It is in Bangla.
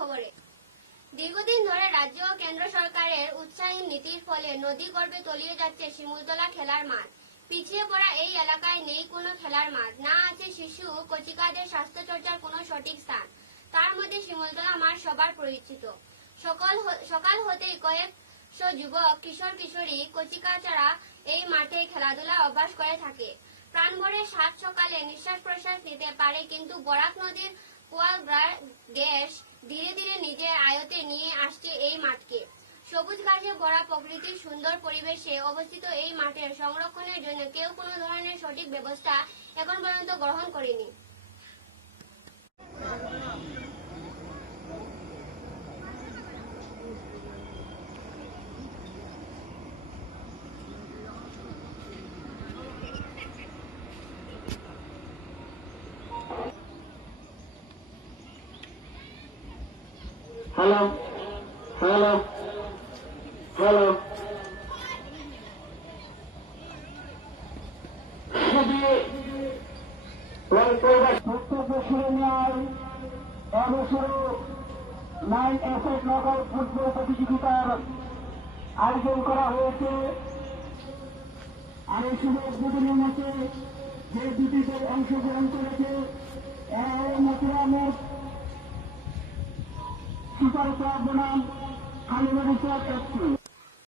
খবরে। দীর্ঘদিন ধরে রাজ্য ও কেন্দ্র সরকারের উৎসাহী নীতির ফলে নদী গর্ভে তলিয়ে যাচ্ছে শিমুলতলা খেলার মাঠ। পিছিয়ে পড়া এই এলাকায় নেই কোনো খেলার মাঠ, না আছে শিশু কচিকাদের স্বাস্থ্য চর্চার কোনো সঠিক স্থান। তার মধ্যে শিমুলতলা মাঠ সবার পরিচিত। সকাল হতেই কয়েকশো যুবক, কিশোর কিশোরী, কচিকাচারা এই মাঠে খেলাধুলা অভ্যাস করে থাকে। প্রাণ ভরে সাত সকালে নিঃশ্বাস প্রশ্বাস নিতে পারে, কিন্তু বরাক নদীর কুয়ার গ্যাস ধীরে ধীরে নিজের আয়ত্তে নিয়ে আসছে এই মাঠকে। সবুজ ঘাসে ভরা প্রকৃতির সুন্দর পরিবেশে অবস্থিত এই মাঠের সংরক্ষণের জন্য কেউ কোনো ধরনের সঠিক ব্যবস্থা এখন পর্যন্ত গ্রহণ করেনি। হ্যালো হ্যালো হ্যালো বক্তব্য শুরু নেওয়ার এবছর 9 নকআউট ফুটবল প্রতিযোগিতার আয়োজন করা হয়েছে। আর এই শুভ উদ্বোধনের মধ্যে যে দুটি দল অংশগ্রহণ করেছে এর মথুরামুখ সুপার ক্লাব বনাম কালীবাড়ি ক্লাব FC।